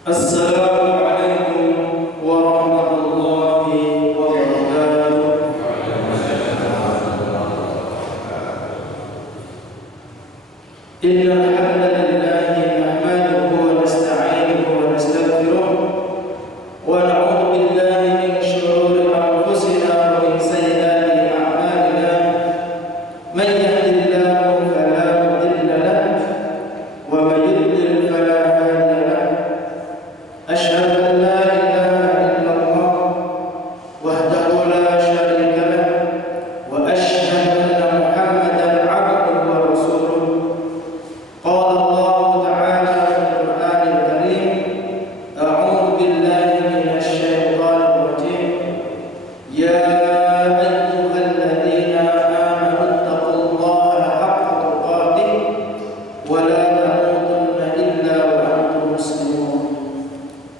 Assalamualaikum warahmatullahi wabarakatuh. Innal hamdalillah nahmaduhu wa nasta'inuhu wa nastaghfiruh wa na'udzu billahi min shururi anfusina wa min sayyiati a'malina. Man yahdihillahu fala mudilla lahu wa man yudlil fala hadiya lahu. أشهد أن لا إله إلا الله وحده لا شريك له وأشهد أن محمدا عبده ورسوله. قال الله تعالى في القرآن الكريم: أعوذ بالله من الشيطان الرجيم. يا أيها الذين آمنوا اتقوا الله حق تقاته ولا تموتن إلا وأنتم مسلمون.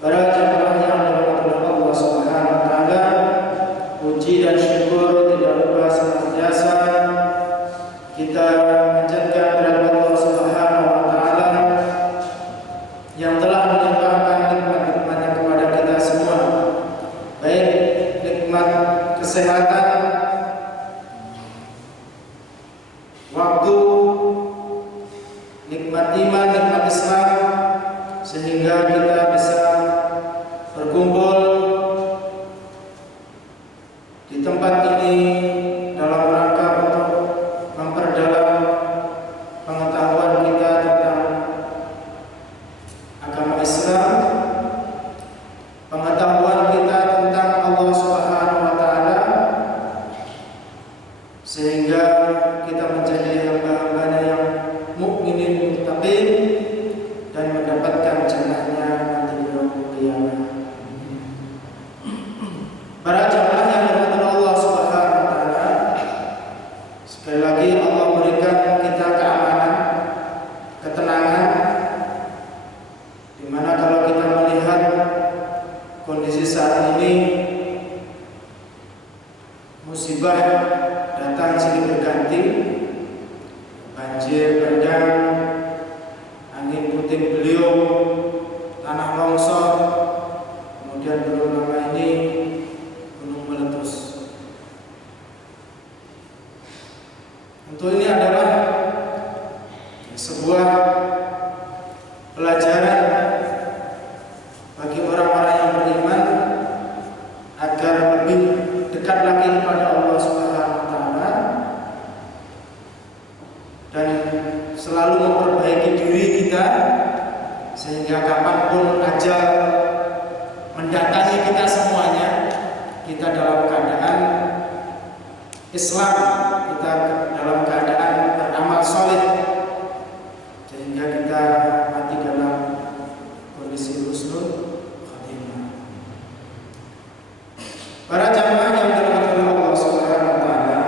Para jemaah yang dirahmati Allah Subhanahu wa taala, puji dan syukur tidak lupa senantiasa kita panjatkan kepada Allah Subhanahu wa taala yang telah melimpahkan nikmat-nikmat-Nya kepada kita semua, baik nikmat kesehatan, waktu, nikmat iman, nikmat Islam, sehingga kita bisa berkumpul di tempat ini dalam rangka untuk memperdalam pengetahuan kita tentang agama Islam, pengetahuan kita tentang Allah Subhanahu wa taala, sehingga kita menjadi hamba-hambanya yang mukminin muttaqin dan mendapatkan jannahnya nanti di yaumul qiyamah. Para jemaah yang dirahmati Allah Subhanahu wa taala, sekali lagi Allah berikan kita keamanan, ketenangan, di mana kalau kita melihat kondisi saat ini, musibah datang silih berganti, banjir bandang, angin puting beliung, tanah longsor, kemudian belum lama ini gunung meletus. Tentu ini adalah sebuah pelajaran bagi orang-orang yang beriman agar lebih dekat lagi kepada Allah Subhanahu wa taala dan selalu memperbaiki diri kita, sehingga kapanpun ajal mendatangi kita semuanya, kita dalam keadaan Islam, kita dalam keadaan beramal soleh, sehingga kita mati dalam kondisi husnul khatimah. Para jamaah yang dirahmati Allah Subhanahu wa taala,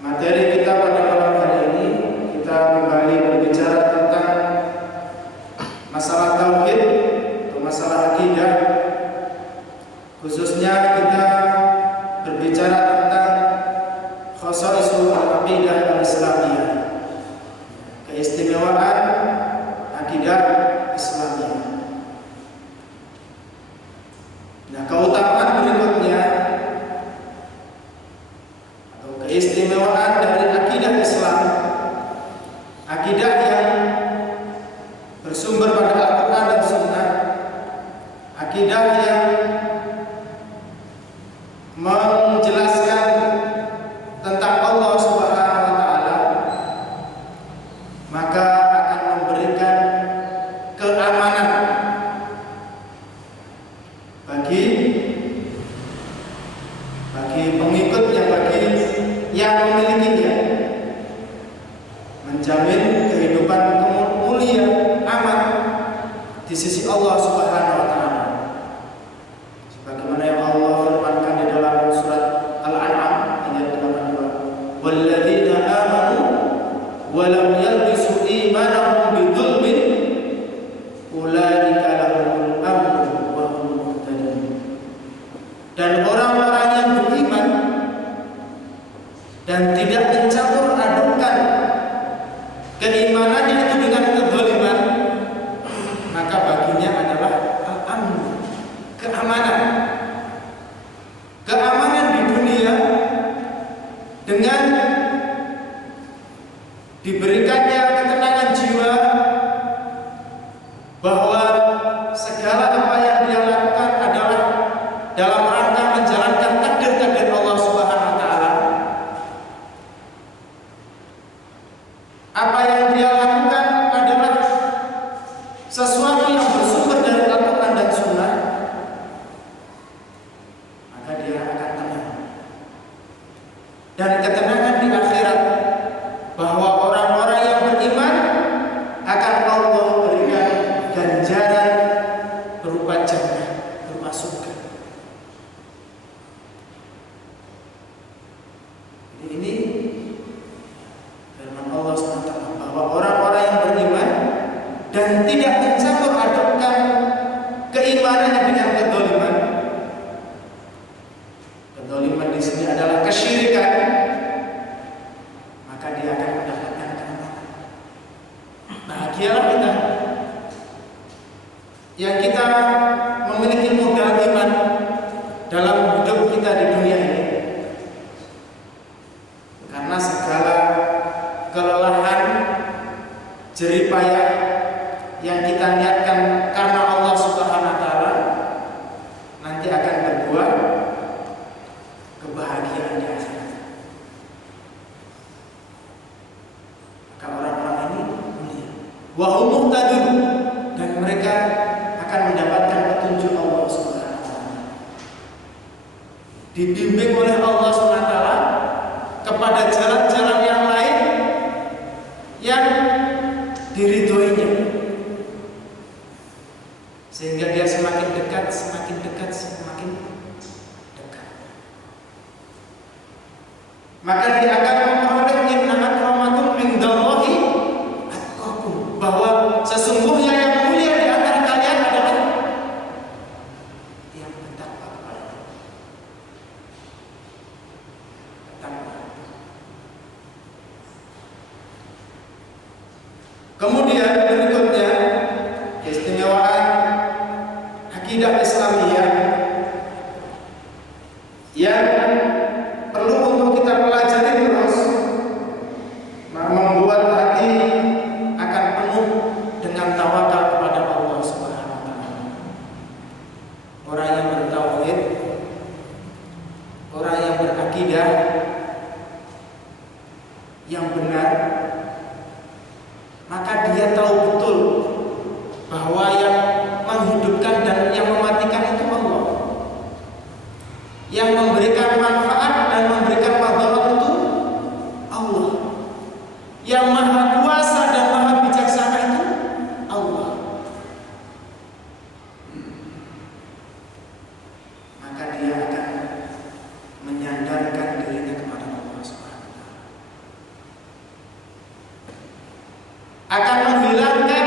materi kita pada malam hari ini, kita kembali berbicara tentang masalah tauhid atau masalah akidah. Khususnya kita berbicara tentang khasaisul aqidah al-islamiyah, keistimewaan akidah Islamiyah. Nah, keutamaan berikutnya atau keistimewaan dari akidah Islam, akidah yang bersumber pada Al-Quran dan Sunnah, akidah yang menjelaskan tentang Allah Subhanahu wa taala, maka akan memberikan keamanan bagi pengikutnya, bagi yang memilikinya, menjamin kehidupan mulia, aman di sisi Allah Subhanahu wa taala. Sebagaimana yang Allah firmankan di dalam surat Al-An'am ayat 82, "Walladzina amanu wa lam yalbisu imanahum bidzulmin ulaika lahumul amnu wa hum muhtadun." Dan orang-orang yang beriman dan tidak mencampur adukan keimanannya itu dengan kezaliman, maka baginya bahwa segala apa yang dia lakukan adalah dalam rangka menjalankan takdir-takdir Allah Subhanahu wa taala. Apa yang dia lakukan adalah sesuatu yang bersumber dari Al-Quran dan Sunnah, maka dia akan tenang. Dan ketenangan di akhirat, bahwa orang-orang yang beriman akan Allah berikan ganjaran berupa jannah, berupa surga. Ini firman Allah SWT, bahwa orang-orang yang beriman dan tidak mencampur adukkan keimanannya dengan kedzaliman. Kedzaliman di sini adalah kesyirikan, maka dia akan mendapatkan kemenangan. Bahagialah kita yang kita memiliki modal iman dalam hidup kita di dunia ini, karena segala kelelahan, jerih payah yang kita niatkan karena Allah Subhanahu wa taala nanti akan berbuah kebahagiaan di akhirat. Maka orang-orang ini mulia, wa hum muhtadun, dan mereka akan mendapatkan petunjuk Allah Subhanahu wa taala. Dibimbing oleh Allah Subhanahu wa taala kepada jalan-jalan yang lain yang diridhoinya, sehingga dia semakin dekat, semakin dekat, semakin dekat. Maka dia akan memperoleh inna akramakum indallahi atqakum, bahwa sesungguhnya yang mulia di antara kalian adalah yang bertakwa kepada Allah. Bertakwa. Kemudian berikutnya, keistimewaan akidah Islamiyah yang perlu untuk kita pelajari terus, membuat hati akan penuh dengan tawakal kepada Allah Subhanahu wa taala. Orang yang bertauhid, orang yang berakidah yang benar, maka dia tahu betul bahwa yang menghidupkan dan yang mematikan itu Allah. Yang memberikan manfaat dan memberikan madarat itu Allah. Yang maha kuasa dan maha bijaksana itu Allah. Maka dia akan menyandarkan dirinya kepada Allah Subhanahu wa taala. Akan menghilangkan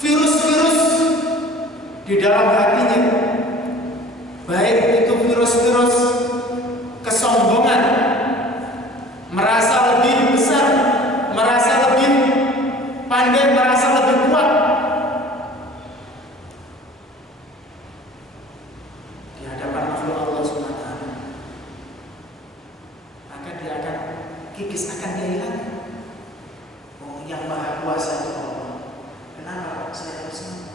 virus-virus di dalam hatinya, baik itu virus-virus kesombongan, merasa lebih besar, merasa lebih pandai, merasa lebih kuat di hadapan makhluk Allah Subhanahu wa taala. Maka dia akan kikis, akan dia hilang. Oh, yang maha kuasa itu Allah. Kenapa saya harus senang?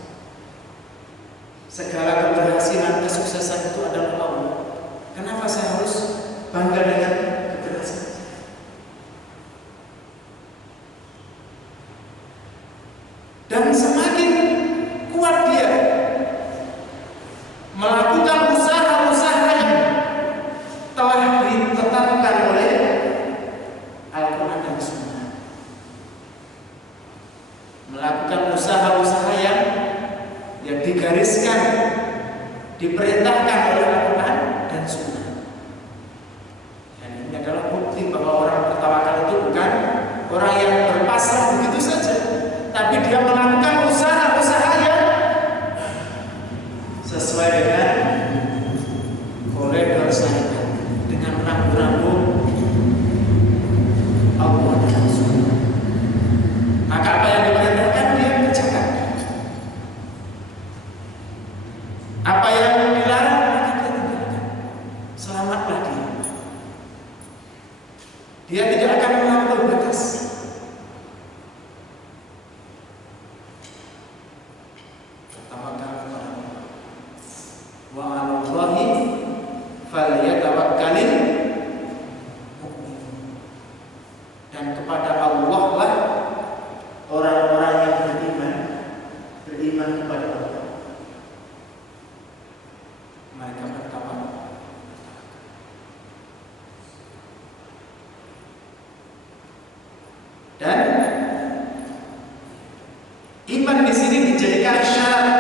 Segala keberhasilan, kesuksesan itu adalah Allah. Kenapa saya harus bangga dengan keberhasilan? Dan semakin kuat dia melakukan usaha-usaha yang telah ditetapkan oleh Al-Quran dan Sunnah, melakukan usaha-usaha yang digariskan, diperintahkan oleh Al-Quran dan Sunnah. Dan ini adalah bukti bahwa orang bertawakal itu bukan orang yang berpasrah begitu saja, tapi dia melakukan usaha-usaha yang sesuai dengan koridor syariat, dengan rambu-rambu Allah dan Sunnah. Maka apa yang diperintahkan dia kerjakan, apa yang dilarang maka dia tinggalkan. Selamatlah dia. Dia tidak akan melampaui batas. Iman di sini dijadikan syarat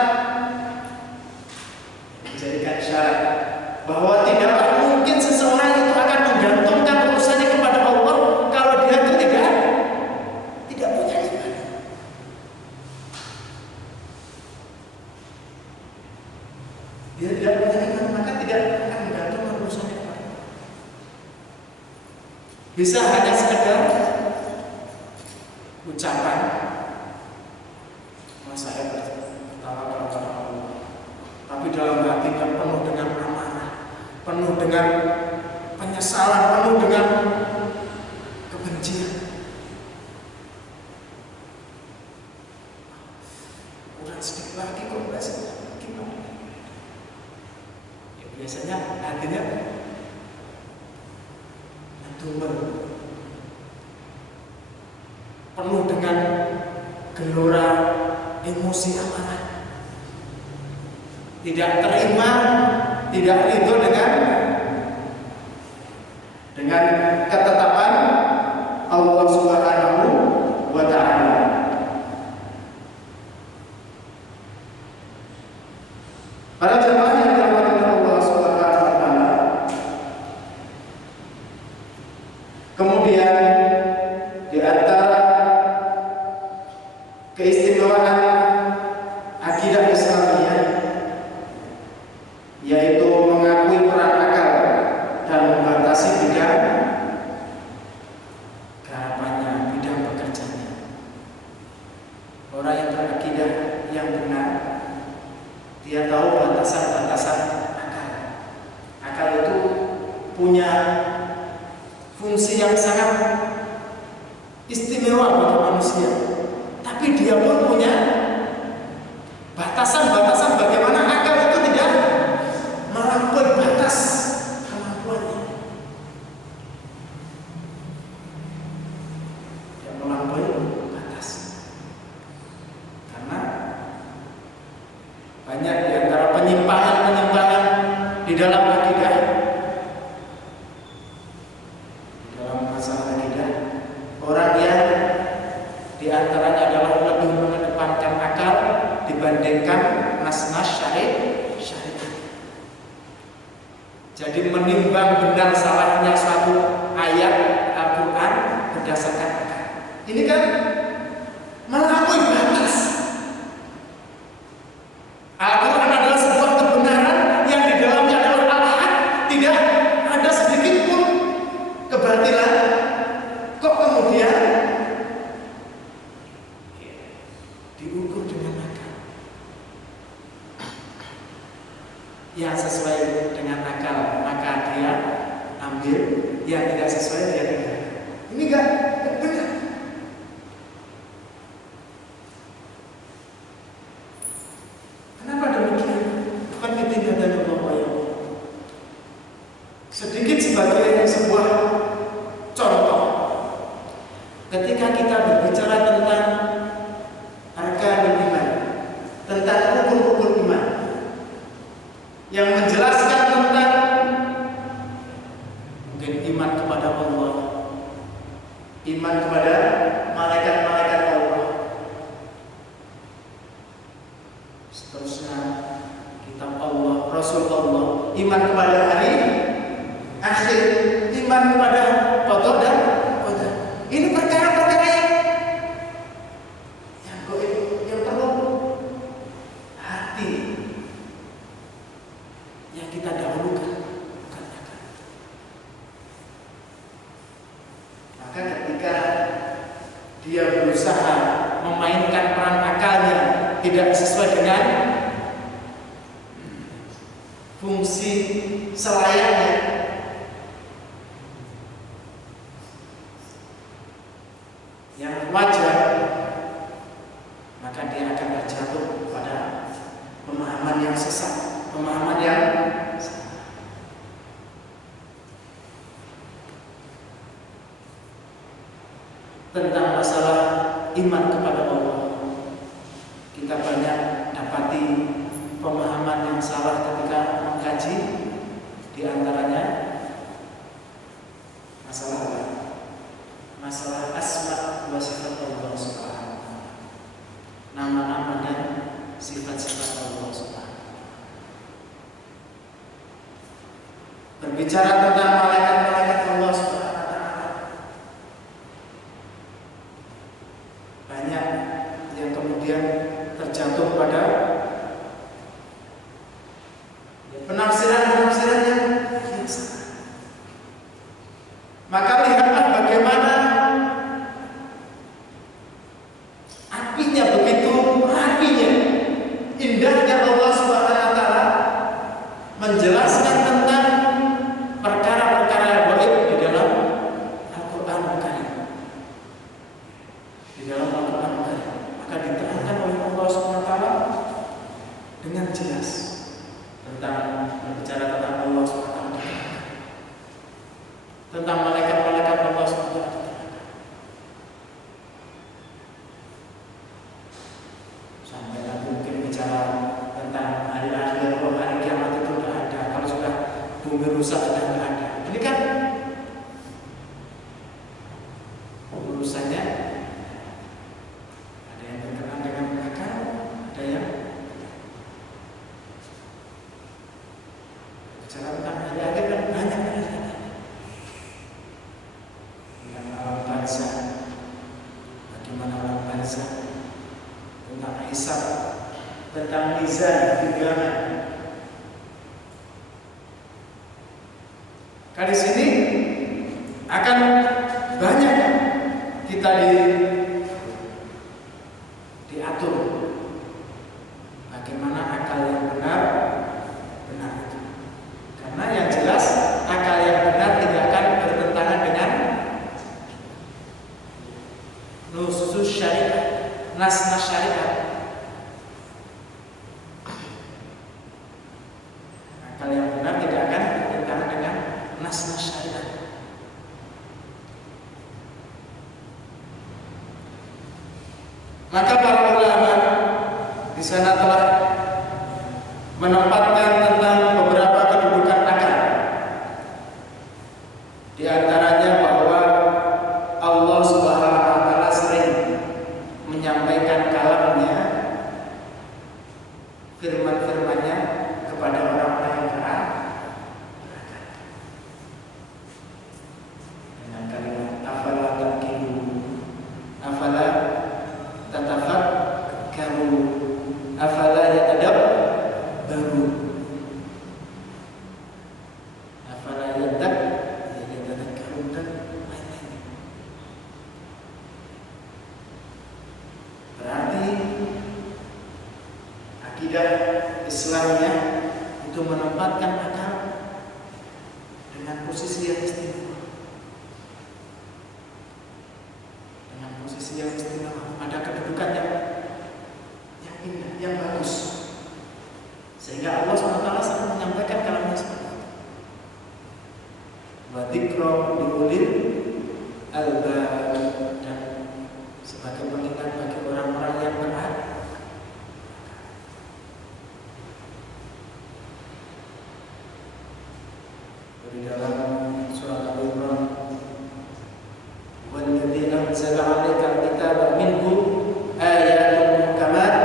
bahwa tidaklah mungkin seseorang itu akan menggantungkan urusannya kepada Allah kalau dia itu tidak punya iman. Dia tidak punya iman, maka tidak akan menggantungkan urusannya kepada Allah. Bisa hanya sekedar ucapan, saya bertawakal kepada Allah, tapi dalam hati penuh dengan amarah, penuh dengan penyesalan, penuh dengan kebencian. Kurang sedikit lagi kok rasanya gimana? Ya, biasanya hatinya penuh dengan gelora emosi amarah, tidak terima, tidak ridho dengan ketetapan Allah Subhanahu wa Ta'ala. Para jemaah yang dirahmati Allah Subhanahu wa Ta'ala, kemudian di antara keistimewaan akidah Islamiyah yaitu mengakui peran akal dan membatasi bidang garapannya, bidang pekerjaannya. Orang yang berakidah yang benar, dia tahu batasan-batasan akal. Akal itu punya fungsi yang sangat istimewa bagi manusia. Tapi dia pun punya batasan-batasan bagaimana akal itu tidak melampaui batas kemampuannya. Tidak melampaui batas. Karena banyak di antara penyimpangan-penyimpangan di dalam akidah, di dalam masalah akidah, orang yang di antaranya adalah lebih mengedepankan akal dibandingkan nas-nas syariat. Jadi menimbang benar salahnya suatu ayat Al-Quran berdasarkan akal. Ini kan melampaui batas. Al-Quran adalah sebuah kebenaran yang di dalamnya adalah al-haq, tidak ada sedikit pun kebatilan. Kok kemudian diukur dengan akal? Yang sesuai dengan akal maka dia ambil, yang tidak sesuai dia tidak. Ini enggak benar. Kenapa demikian? Bukan ketinggian dari Allah. Sedikit sebagai sebuah contoh, ketika kita berbicara tentang arkanul iman, tentang rukun-rukun iman yang menjelaskan tentang mungkin iman kepada Allah, iman kepada malaikat-malaikat Allah, seterusnya kitab Allah, Rasul Allah, iman kepada hari akhir, iman kepada qada dan qadar. Ini perkara-perkara yang perlu hati yang kita dahulukan, bukan akal. Maka ketika dia berusaha memainkan peran akalnya tidak sesuai dengan fungsi selayaknya, yang wajar, maka dia akan terjatuh pada pemahaman yang sesat, pemahaman yang salah. Tentang masalah iman kepada Allah, kita banyak dapati pemahaman yang salah ketika mengkaji, di antaranya masalah apa? Masalah asma wa sifat Allah Subhanahu wa ta'ala. Nama sifat-sifat Allah Subhanahu. Berbicara tentang malaikat-malaikat Allah Subhanahu wa taala, banyak yang kemudian terjatuh pada penafsiran-penafsiran yang biasa. Maka lihatlah bagaimana apinya, begitu rapinya, indahnya Allah Subhanahu wa taala menjelaskan tentang perkara-perkara yang gaib di dalam Al-Qur'an Al-Karim. Di dalam Al-Qur'an Al-Karim, maka diterangkan oleh Allah Subhanahu wa taala dengan jelas tentang berbicara tentang Allah Subhanahu wa taala, tentang malaikat-malaikat Allah Subhanahu wa taala. Sampai nanti mungkin bicara tentang hari akhir, hari kiamat itu sudah ada. Kalau sudah bumi rusak sudah tidak ada. Ini kan urusannya ada yang berkenaan dengan akal, ada yang bicara tentang hari akhir kan banyak tentang alam barzah, bagaimana alam barzah, tentang hisab, tentang mizan, timbangan. Di sini akan banyak kita diatur bagaimana akal yang benar itu. Karena yang jelas akal yang benar tidak akan bertentangan dengan nusus syariat, nas-nas syariat. Akal yang benar tidak akan bertentangan dengan nas-nas syariat. Maka para ulama di sana telah menempatkan tentang beberapa kedudukan akal. Di antaranya bahwa Allah Subhanahu wa taala sering menyampaikan kalamnya, firman-firmannya kepada orang-orang yang berakal dengan kalimat afala taqilu, afala tatafakkaru, afala yatadabbaru, afala yatadakkaru dan lain-lain. Berarti akidah Islamnya itu menempatkan akal dengan posisi yang istimewa. Dengan posisi yang istimewa, ada kedudukan yang indah, yang bagus. Sehingga Allah SWT selalu menyampaikan kalamnya seperti itu. Wa dzikra liulil albab, dan sebagai pengingat bagi orang-orang yang berakal. Di dalam surat Al-Imran, "Walladzi anzala 'alaikal kitaba minhu ayatun muhkamat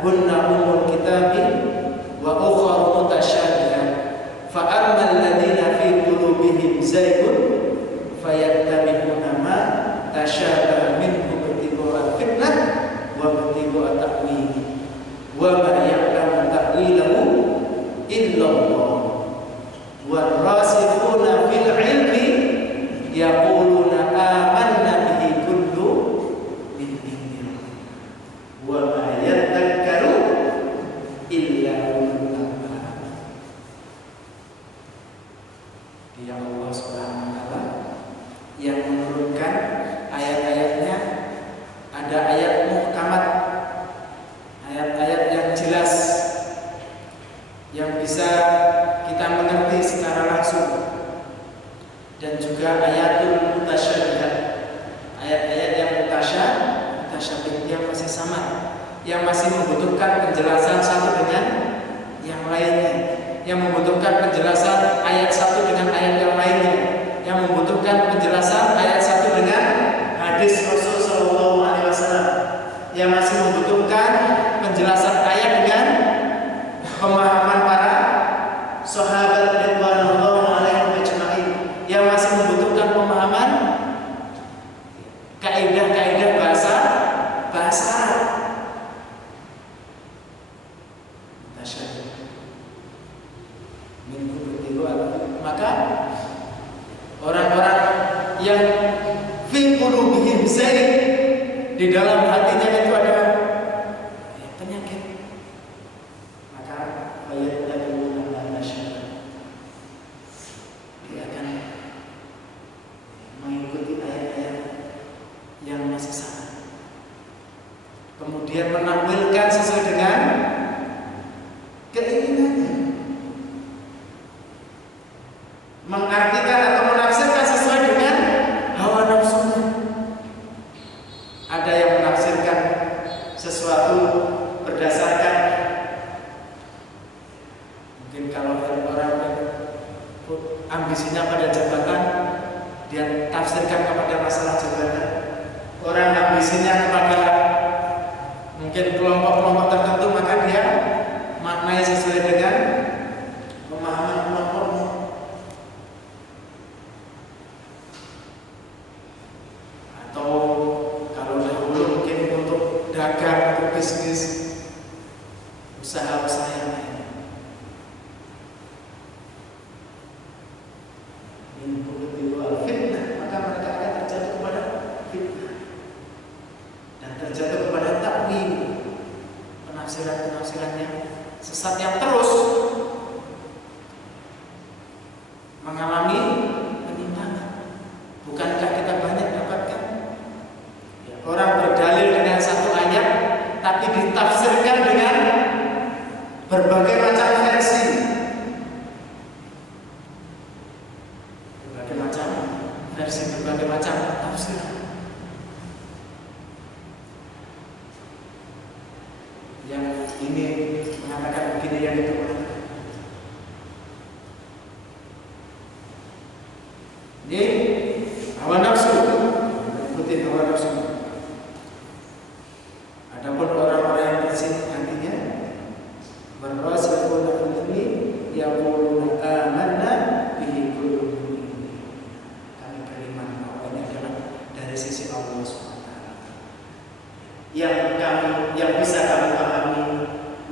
hunna ummul kitabi wa ukhra mutasyabihat fa ammal ladzina fi qulubihim zaygun fayattabi'una ma tasyabaha minhu ibtigha'a fitnah wa ibtigha'a ta'wili wa ma ya'lamu ta'wilahu illa Allah warasikhuna fil ilmi yaquluna amanna bihi kullu min indillah wa ma yadhakkaru illa ulul albab. Dia Allah Subhanahu wa taala yang menurunkan ayat-ayatnya, ada ayat muhkamat, ayat-ayat yang jelas yang bisa kita mengerti secara langsung, dan juga ayatul mutasyabihat, ayat-ayat yang mutasyabih, yang masih samar, yang masih membutuhkan penjelasan satu dengan yang lainnya, yang membutuhkan penjelasan ayat satu dengan ayat yang lainnya, yang membutuhkan penjelasan ayat satu dengan hadis Rasul SAW, yang masih membutuhkan penjelasan ayat dengan menafsirkan sesuai dengan keinginannya, mengartikan atau menafsirkan sesuai dengan hawa nafsunya. Ada yang menafsirkan sesuatu berdasarkan, mungkin kalau orang ambisinya pada jabatan, dia tafsirkan kepada masalah jabatan. Orang ambisinya kepada mungkin kelompok-kelompok tertentu, maka dia maknai sesuai dengan pemahaman kelompoknya. Atau kalau dahulu mungkin untuk dagang, untuk bisnis, usaha-usaha yang lain. Fitnah, maka mereka akan terjatuh kepada fitnah dan terjatuh kepada takwil, penafsiran-penafsirannya sesat yang terus mengalami penyimpangan. Bukankah kita banyak dapatkan orang berdalil dengan satu ayat tapi ditafsirkan dengan berbagai macam versi, berbagai macam tafsiran. Yang ini mengatakan begini, yang itu mengatakan. Ini hawa nafsu, ikuti hawa nafsu. Adapun orang-orang yang di sini nantinya warasikhuna fil ilmi yaquluna amanna bihi qulubuhum. Kami beriman bahwa ini adalah dari sisi Allah SWT. Yang bisa kami pahami,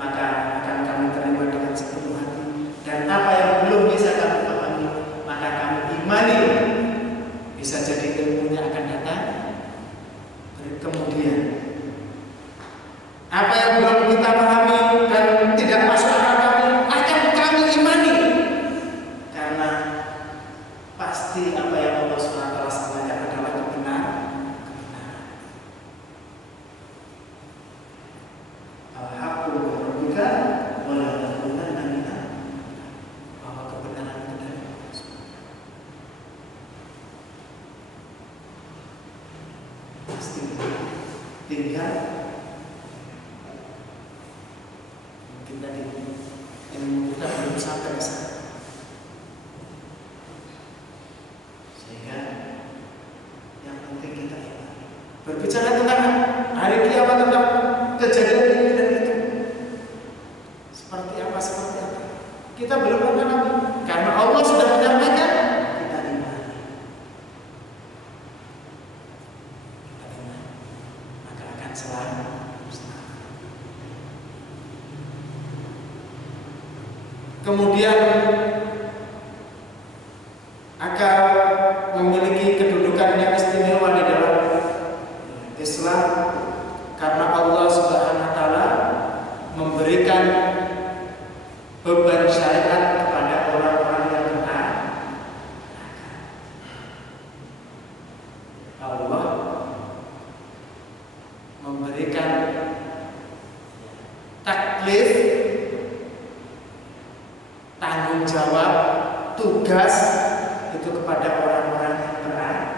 maka akan kami terima dengan sepenuh hati. Dan apa yang belum bisa kami pahami, maka kami imani. Bisa jadi ilmunya akan datang kemudian. Apa yang belum kita pahami dan tidak masuk akal kami, akan kami imani. Karena pasti apa yang Allah SWT sampaikan adalah kebenaran. Al-haqqu min rabbika wa la takunanna minal, bahwa kebenaran itu dari Allah SWT. Pasti tinggal mungkin tadi ilmu kita belum sampai ke sana, sehingga yang penting kita berbicara tentang hari kiamat, tentang kejadian ini dan itu, seperti apa, kita belum mengalami. Karena Allah sudah menyampaikan, kita imani, maka akan selamat. Kemudian akan memiliki kedudukan yang istimewa di dalam Islam, karena Allah Subhanahu wa taala memberikan beban syariat kepada orang-orang yang benar. Allah memberikan taklif, tanggung jawab, tugas itu kepada orang-orang yang beragama.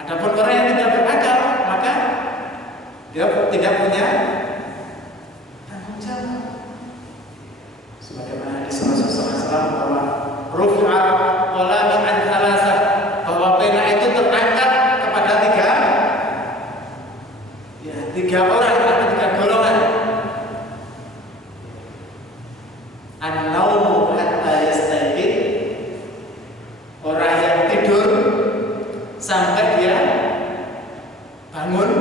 Adapun orang yang tidak beragama, maka dia tidak punya tanggung jawab. Sebagaimana hadis Rasulullah SAW bahwa rufi'a qalamu an thalathah, bahwa pena itu terangkat kepada tiga orang atau tiga golongan. An-naumu hatta yastayqid, orang yang tidur sampai dia bangun.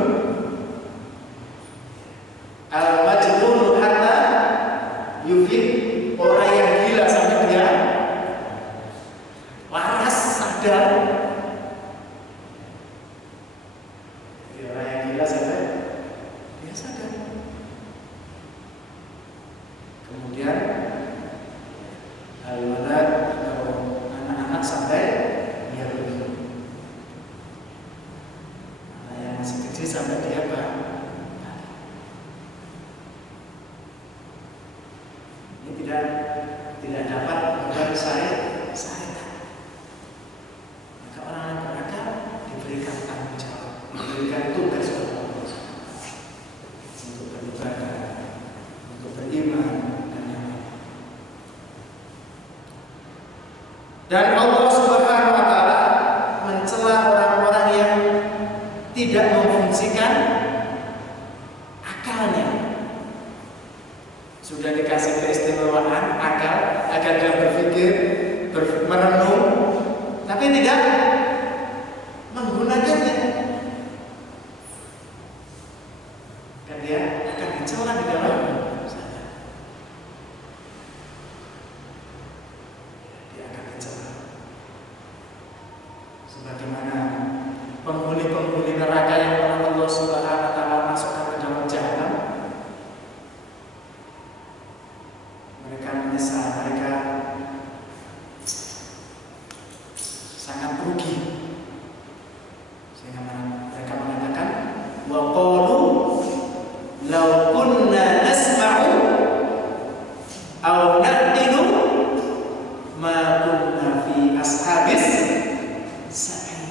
Al-majnun hatta yufik, orang yang gila sampai dia waras, sadar. Orang yang gila sampai dia sadar. Kemudian al-walad atau anak-anak sampai dia berumur. ngaji sampai dia balik. Ini tidak dapat membuat saya. Maka orang yang berakal diberikan tanggung jawab, diberikan tugas oleh Allah untuk beribadah, untuk beriman dan yang lain. Dan Allah Subhanahu wa taala mencela orang-orang yang tidak memfungsikan akalnya. Sudah dikasih keistimewaan akal agar dia berpikir, merenung, tapi tidak menggunakannya. Dan dia akan dicela di dalam sana. Dia akan dicela. Sebagaimana penghuni-penghuni neraka yang Allah Subhanahu wa taala masukkan ke dalam jahanam. Mereka menyesal, mereka sangat rugi. Sehingga mereka mengatakan, wa qalu law kunna nasma'u aw na'qilu ma kunna fi ashabis sa'ir.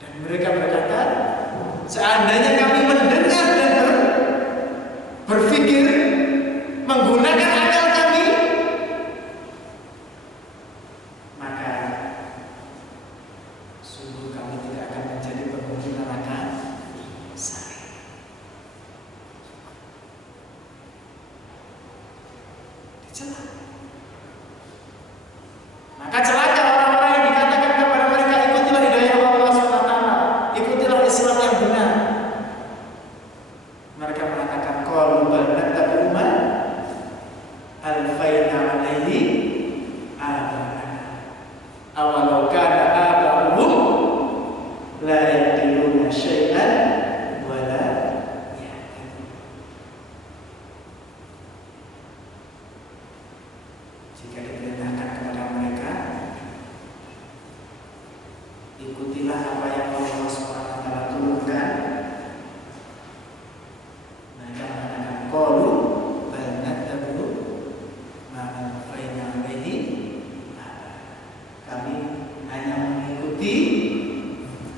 Dan mereka berkata, seandainya kami mendengar dan berpikir menggunakan akal kami, maka sungguh kami tidak akan menjadi penghuni neraka sa'ir. Dicela. Maka celaka orang-orang yang dikatakan kepada mereka, ikutilah hidayah Allah SWT, ikutilah Islam yang benar. Mereka mengatakan, qalu bal nattabi'u ma alfaina alaihi aba'ana awalau kana aba'uhum la yaqiluna syai'an wa la yahtadun. Jika diperintahkan kepada mereka, ikutilah apa yang Allah SWT turunkan, mereka mengatakan qalu bal nattabi'u ma alfaina alaihi aba'ana. Kami hanya mengikuti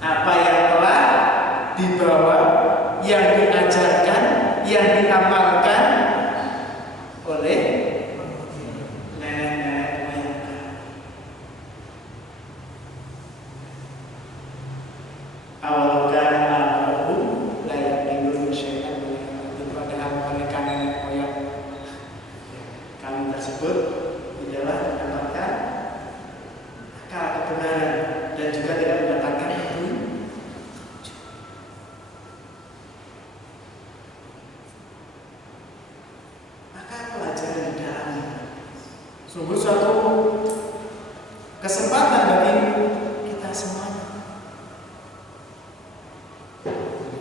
apa yang telah dibawa, yang diajarkan, yang diamalkan oleh nenek-nenek moyang kami. Awal kana aba'uhum la yaqiluna syai'an wa la yahtadun. Padahal mereka nenek moyang kami tersebut tidaklah mendapatkan akal kebenaran dan juga tidak mendapatkan petunjuk. Maka pelajaran di dalamnya sungguh suatu kesempatan bagi kita semuanya.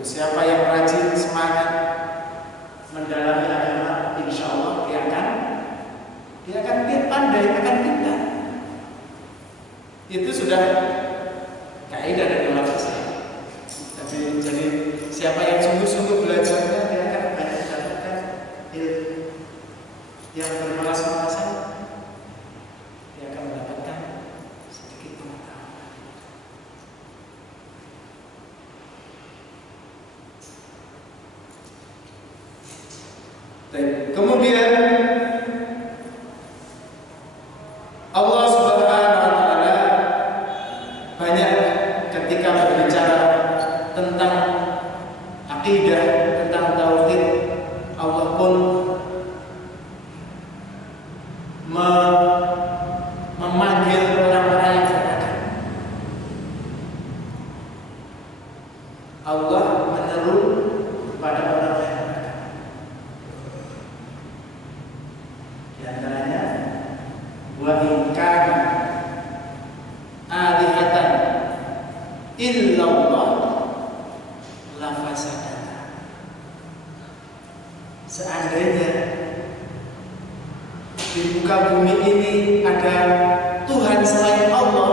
Siapa yang rajin semangat mendalami agama, insya Allah dia akan pandai, akan pintar. Itu sudah kaidah dari ulama saya. Tapi jadi siapa yang sungguh-sungguh belajarnya, dia akan banyak mendapatkan ilmu. Yang bermalas-malasan, dia akan mendapatkan sedikit pengetahuan. Kemudian Allah Subhanahu wa taala banyak ketika berbicara tentang akidah, tentang tauhid, Allah pun memanggil orang-orang yang berakal. Allah meneru kepada orang yang berakal. Di antaranya, wa in kana alihatan illallah la fasadata. Seandainya di muka bumi ini ada Tuhan selain Allah,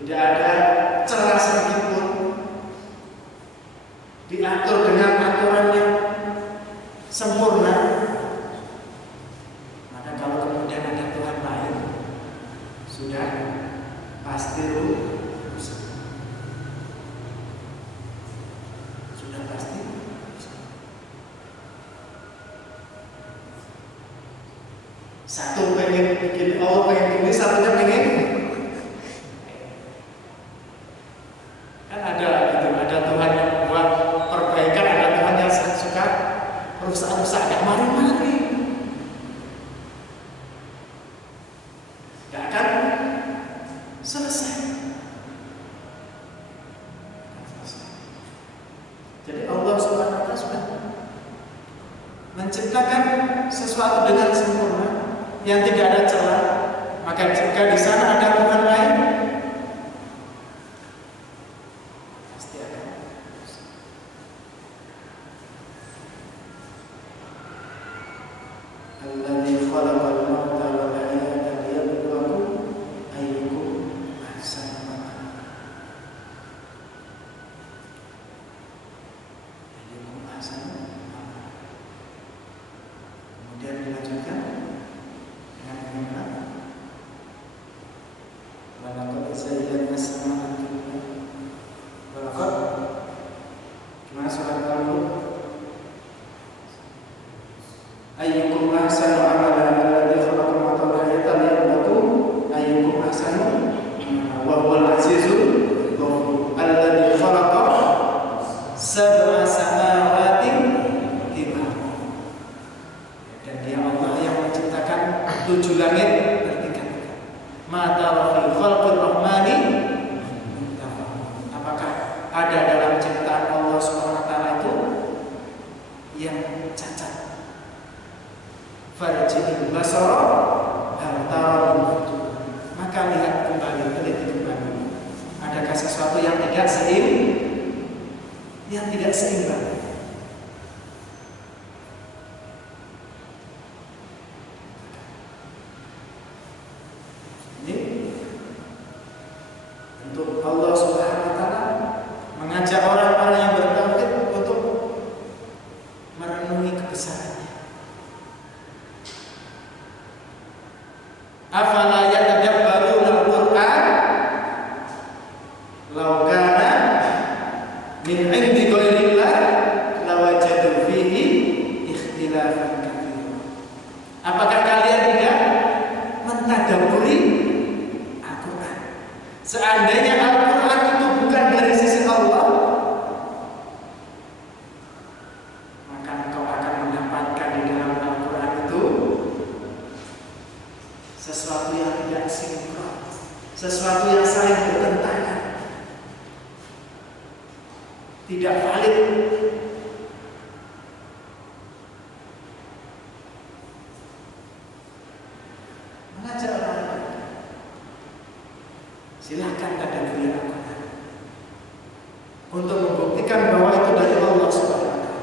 tidak ada celah sedikit pun, diatur dengan aturan yang sempurna. Maka kalau kemudian ada Tuhan lain, sudah pasti rusak. Sudah pasti rusak. Satu pengen bikin Allah pengen ini, satunya pengen kan ada gitu, ada Tuhan yang buat perbaikan, ada Tuhan yang suka rusak-rusak, gak mari-mari, gak akan selesai. Jadi Allah Subhanahu wa Ta'ala sudah menciptakan sesuatu dengan sempurna yang tidak ada celah. Maka jika di sana ada Tuhan lain, pasti akan rusak. Alladzi khalaqal mauta wal hayata liyabluwakum ayyukum ahsanu amala. Ayyukum ahsanu amala. Kemudian dilanjutkan dengan firman, walaqad zayyana as-samaa'a ad-dunya. Walaqad, gimana surat Al-Mulk? Ayyukum ahsanu amalan alladzi khalaqal mauta wal hayata liyabluwakum ayyukum ahsanu amala wa huwal azizul ghafur alladzi khalaqa sab'a samawati tibaqa. Dan Dia Allah yang menciptakan 7 langit bertingkat-tingkat. Ma tara fil khalqir rahmani, apakah ada dalam ciptaan Allah Subhanahu wa Ta'ala itu yang cacat? Farji'il basara hal tara min futur. Maka lihat kembali, teliti kembali. Adakah sesuatu yang tidak seimbang? Ini untuk Allah Subhanahu wa Ta'ala mengajak orang-orang yang bertauhid untuk merenungi kebesarannya. Afala yatadabbaruna al-Qur'an law kana min 'indi ghairillah lawajadu fihi ikhtilafan katsiran. Apakah kalian tidak mentadabburi Al-Qur'an? Seandainya Al-Qur'an itu bukan dari sisi Allah, maka engkau akan mendapatkan di dalam Al-Qur'an itu sesuatu yang tidak sinkron, sesuatu yang saling bertentangan, tidak valid. Mengajak orang-orang, silahkan tadabburi Al-Qur'an untuk membuktikan bahwa itu dari Allah Subhanahu wa Ta'ala.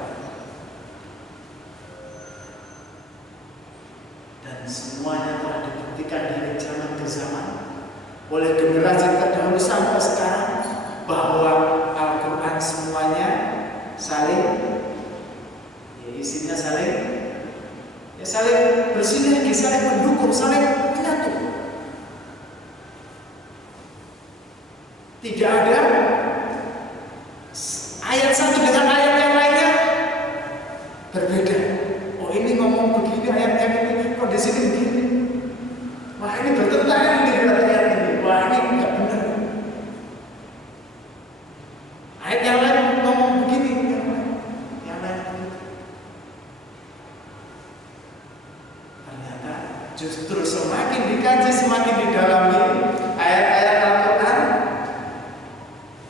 Dan semuanya telah dibuktikan dari zaman ke zaman oleh generasi terdahulu sampai sekarang bahwa Al-Quran semuanya saling, isinya saling bersinergi, saling mendukung, saling menyatu. Tidak ada ayat satu dengan ayat yang lainnya berbeda. Oh, ini ngomong begini, ayat yang ini kok di sini begini. Wah, ini bertentangan ini dengan ayat ini. Wah, ini enggak benar. Ayat yang lain ngomong begini, yang lain begitu. Ternyata justru semakin dikaji, semakin didalami ayat-ayat Al-Quran,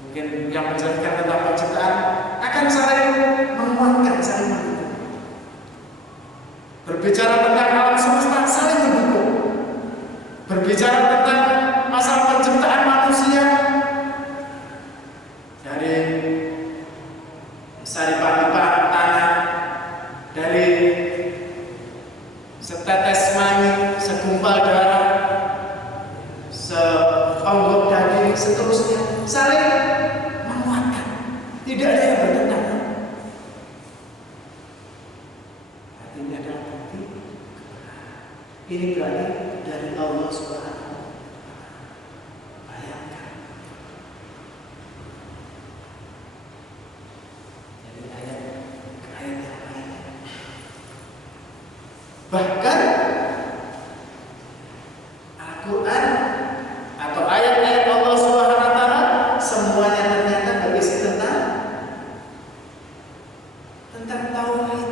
mungkin yang menjelaskan tentang penciptaan akan saling menguatkan, saling mendukung. Berbicara tentang alam semesta, saling mendukung. Berbicara tentang masalah penciptaan manusia, dari saripati tanah, dari setetes mani, segumpal darah, seonggok daging, seterusnya, saling menguatkan. Tidak ada yang bertentangan. Artinya adalah bukti kebenaran. Ini berarti dari Allah Subhanahu wa Ta'ala. Bayangkan. Jadi ayat yang lainnya. Bahkan Al-Quran atau ayat-ayat Allah Subhanahu wa Ta'ala semuanya ternyata berisi tentang tauhid.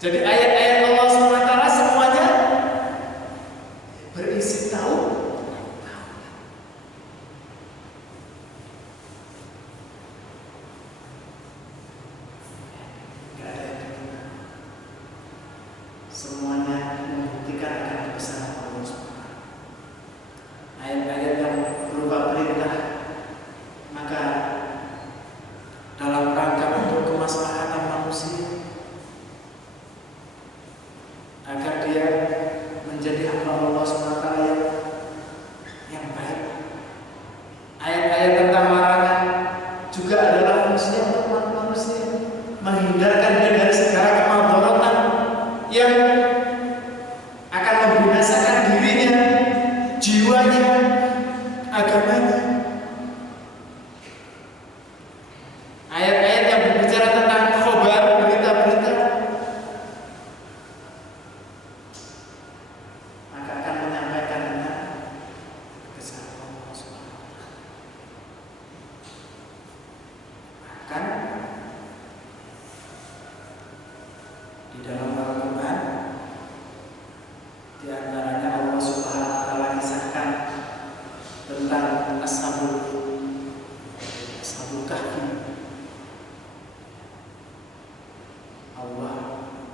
Jadi ayat-ayat Allah Subhanahu wa Ta'ala semuanya berisi tauhid. Enggak ada yang kedua. Semuanya membuktikan akan kebesaran Allah Subhanahu. Ayat-ayat yang berupa perintah, maka dalam rangka untuk kemaslahatan manusia agar dia menjadi hamba Allah Subhanahu wa Ta'ala yang baik. Ayat-ayat tentang larangan juga adalah fungsinya untuk manusia, menghindarkan dia dari segala kemadharatan yang akan membinasakan dirinya, jiwanya, agamanya. Ayat-ayat yang berbicara tentang khobar, berita-berita, maka akan menyampaikan tentang kebesaran Allah Subhanahu wa Ta'ala. Bahkan di dalam Al-Quran, di antaranya Allah Subhanahu wa Ta'ala kisahkan tentang Ashabul Kahfi. Allah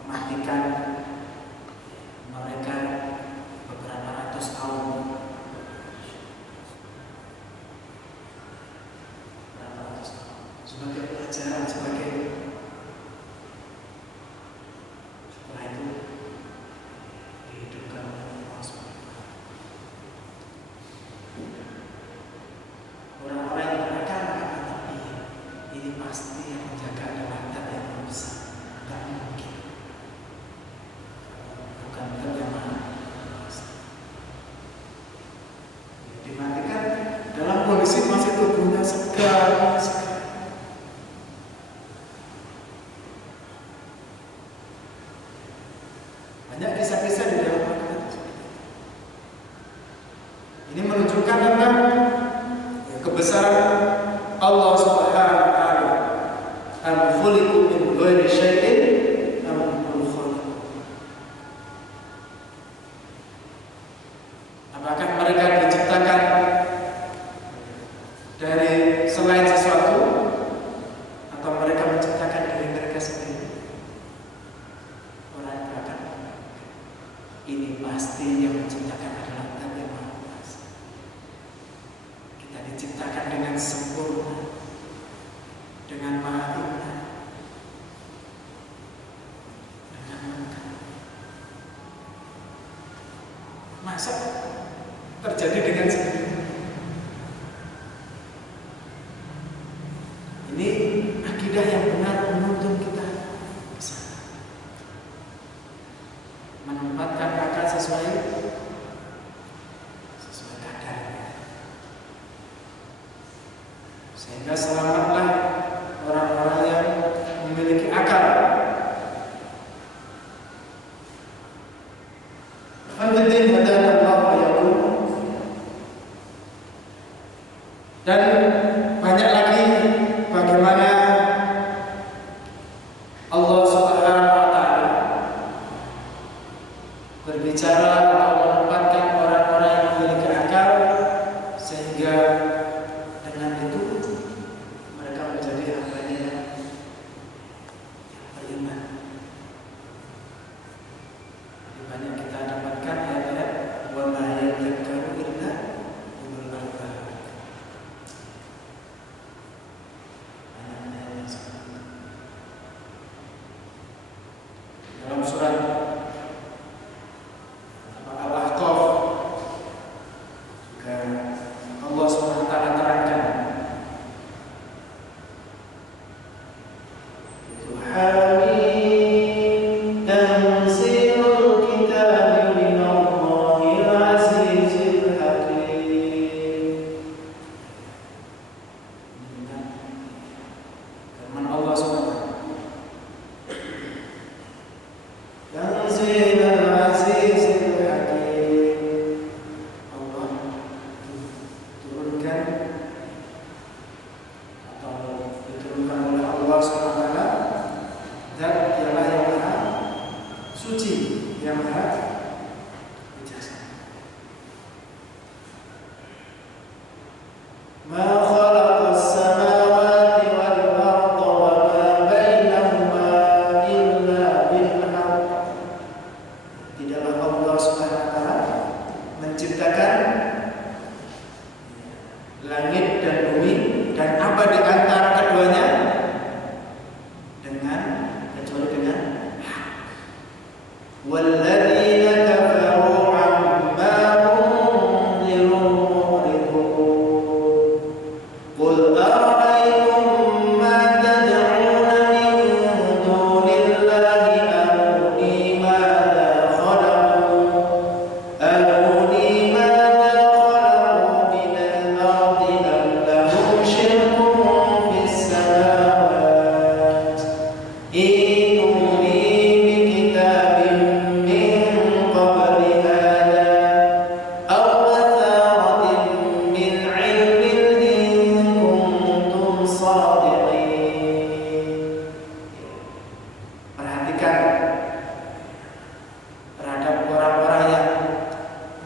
matikan mereka beberapa ratus tahun. Sebagai pelajaran, sebagai setelah itu dihidupkan Allah SWT. Orang-orang yang berakal mengatakan, iya, ini pasti yang menjaga adalah zat yang maha besar. Tidak mungkin bukan zat yang maha besar. Dimatikan dalam kondisi masih tubuhnya segar. Banyak kisah-kisah di dalam Al-Quran. Ini menunjukkan tentang kebesaran Allah Subhanahu wa Ta'ala. Am khuliqu min ghairi syai'in am hum khaliqun. Apakah mereka diciptakan dari selain sesuatu atau mereka menciptakan diri mereka sendiri? Orang akan ini pasti yang menciptakan adalah Zat yang Maha Kuasa. Kita diciptakan dengan sempurna, dengan maha indah, dengan lengkap. Masa terjadi dengan sendirinya? Ini akidah yang benar menuntun kita ke sana. Menempatkan akal sesuai kadarnya, sehingga selamatlah orang-orang yang memiliki akal. Alhamdulillah hadana Allah yaqul. Dan banyak lagi bagaimana Allah Subhanahu wa Ta'ala berbicara atau menempatkan orang-orang yang memiliki akal, sehingga dengan itu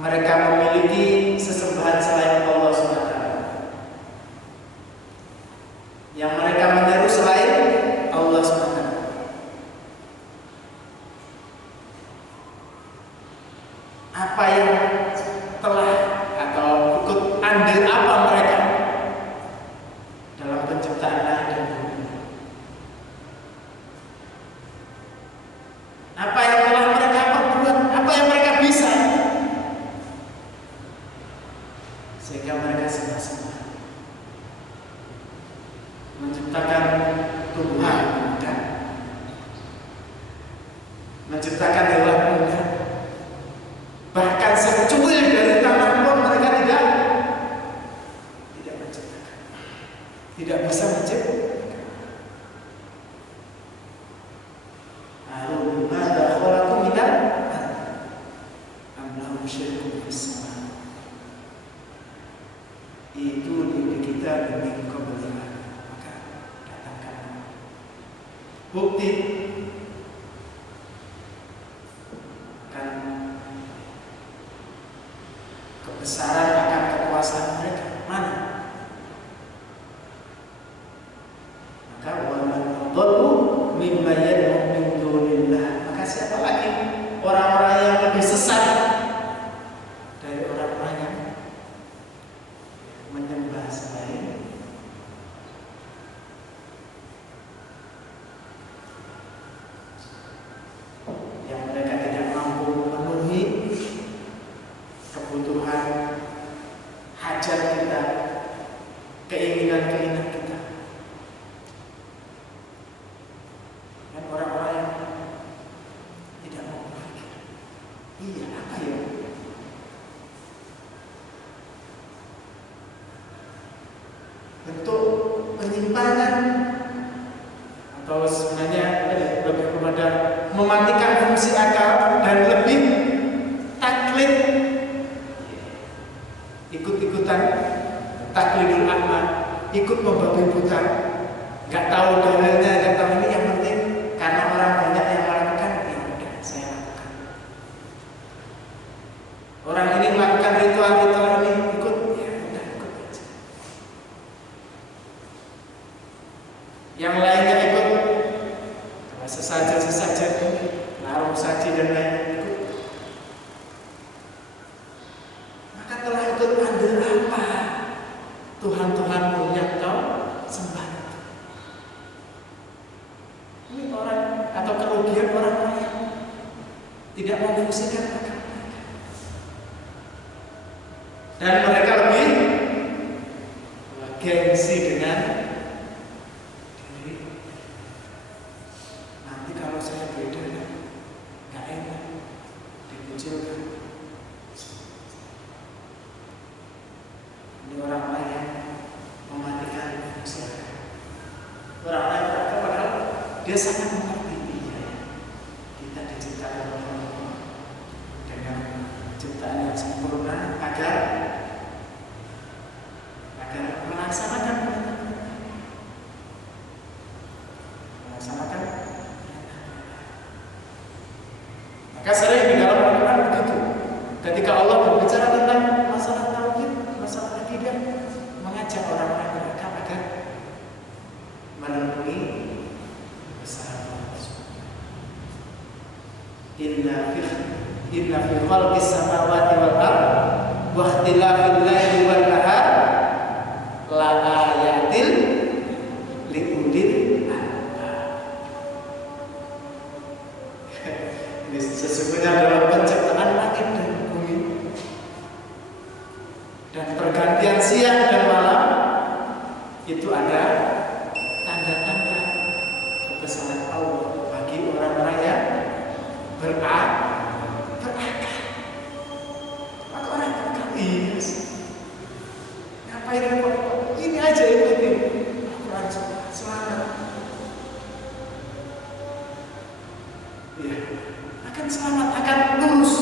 mereka memiliki sesembahan selain Allah SWT, yang mereka menyeru selain Allah SWT. Apa yang telah atau ikut andil apa mereka dalam penciptaan langit dan bumi? Apa yang telah mereka perbuat? Apa yang mereka bisa sehingga mereka sembah-sembah, menciptakan tumbuhan muda, menciptakan hewan muda, bahkan secuil dari tanah pun mereka tidak menciptakan, tidak bisa menciptakan. Itu diri kita demi kebenaran, maka datangkan bukti akan kebesaran, akan kekuasaan mereka mana? Maka waman adallu mimma yad'u min dunillah, maka siapa lagi orang-orang yang lebih sesat dari orang-orang yang menyembah selain yang mereka tidak mampu memenuhi kebutuhan hajat kita, keinginan-keinginan kita. Dan orang-orang yang tidak mau berpikir, iya apa ya? Bentuk penyimpangan atau sebenarnya lebih kepada mematikan fungsi akal dan lebih taklid, ikut-ikutan taklidul a'ma, ikut membabi buta, nggak tahu dalilnya, nggak tahu ini, yang penting karena orang banyak yang melakukan, ya udah saya lakukan. Orang ini melakukan ritual-ritual ini, ikut, ya udah ikut aja. Yang lainnya ikut sesajen, larung saji dan lainnya ikut. Maka telah ikut andil apa Tuhan-Tuhanmu yang kau sembah? Ini orang atau kerugian orang-orang yang tidak memfungsikan akal mereka, dan mereka lebih gengsi dengan diri. Nanti kalau saya beda, nggak enak, dikucilkan. Ini orang lain yang mematikan fungsi. Orang lain padahal dia sangat mengerti, ya, kita diciptakan oleh Allah dengan ciptaan yang sempurna agar melaksanakan Maka sering di dalam Al-Quran begitu. Ketika Allah berbicara tentang masalah tauhid, masalah akidah, mengajak orang-orang mereka agar menemui kebesaran Allah. Inna fi khalqis samawati wal ardh wa ikhtilafil laili wan nahar la ayatil liulil albab. Sesungguhnya dalam penciptaan langit dan bumi dan pergantian siang dan malam itu ada tanda-tanda kebesaran Allah bagi orang-orang yang berakal. Maka orang berakal, iya sih, ngapain repot-repot? Ini aja ikutin Al-Quran, selamat. Iya, akan selamat, akan lurus.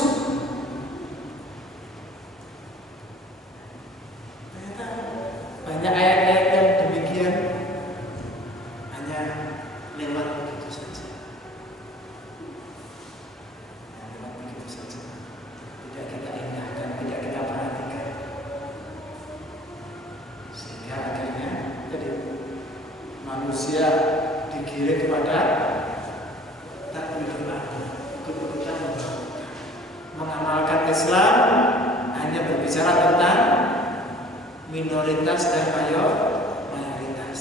Ternyata banyak ayat-ayat yang demikian hanya lewat begitu saja. Lewat begitu saja, tidak kita indahkan manusia digiring kepada takbirul akbar, ikut-ikutan mengamalkan Islam hanya berbicara tentang minoritas dan mayoritas.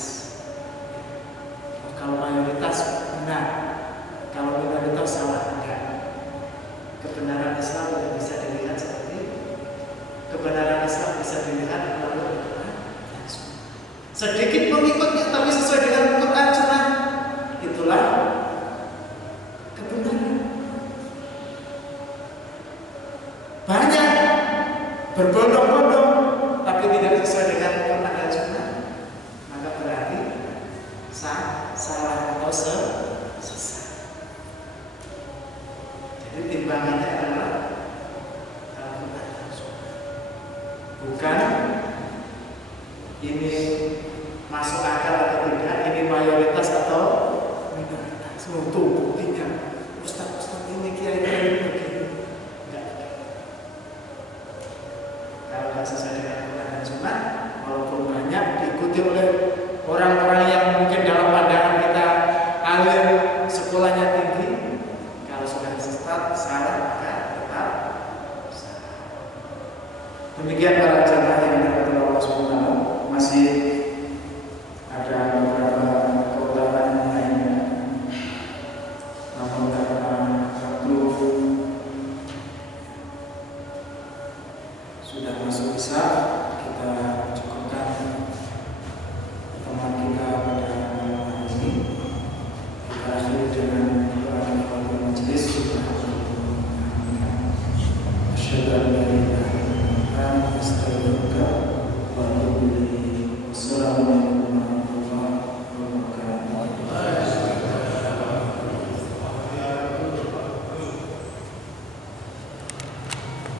Kalau mayoritas benar, kalau minoritas salah, enggak. Kebenaran Islam tidak bisa dilihat seperti itu. Kebenaran Islam bisa dilihat melalui Al-Quran dan Sunnah. Sedikit pengikutnya tapi sesuai dengan Al-Quran Sunnah, itulah kebenaran. Banyak berbondong-bondong tapi tidak sesuai dengan Al-Quran dan Sunnah, maka berarti salah atau sesat. Jadi timbangannya adalah Al-Quran dan Sunnah, bukan ini masuk akal atau tidak, ini mayoritas atau minoritas. Itu buktinya Ustaz ini kiai-kiai begini. Enggak. Kalau tidak sesuai dengan Al-Quran dan Sunnah, walaupun banyak diikuti oleh orang-orang yang mungkin dalam pandangan kita alim, sekolahnya tinggi, kalau sudah sesat, salah, maka tetap salah. Demikian para jamaah yang dirahmati Allah Subhanahu, masih ada beberapa keutamaan lainnya. Namun karena waktu sudah masuk isya, kita cukupkan pertemuan kita pada malam hari ini. Kita akhiri dengan doa kafaratul majelis. Asyhadu an la ilaha illallah wa astaghfiruka wa atubu ilaik. Wassalamualaikum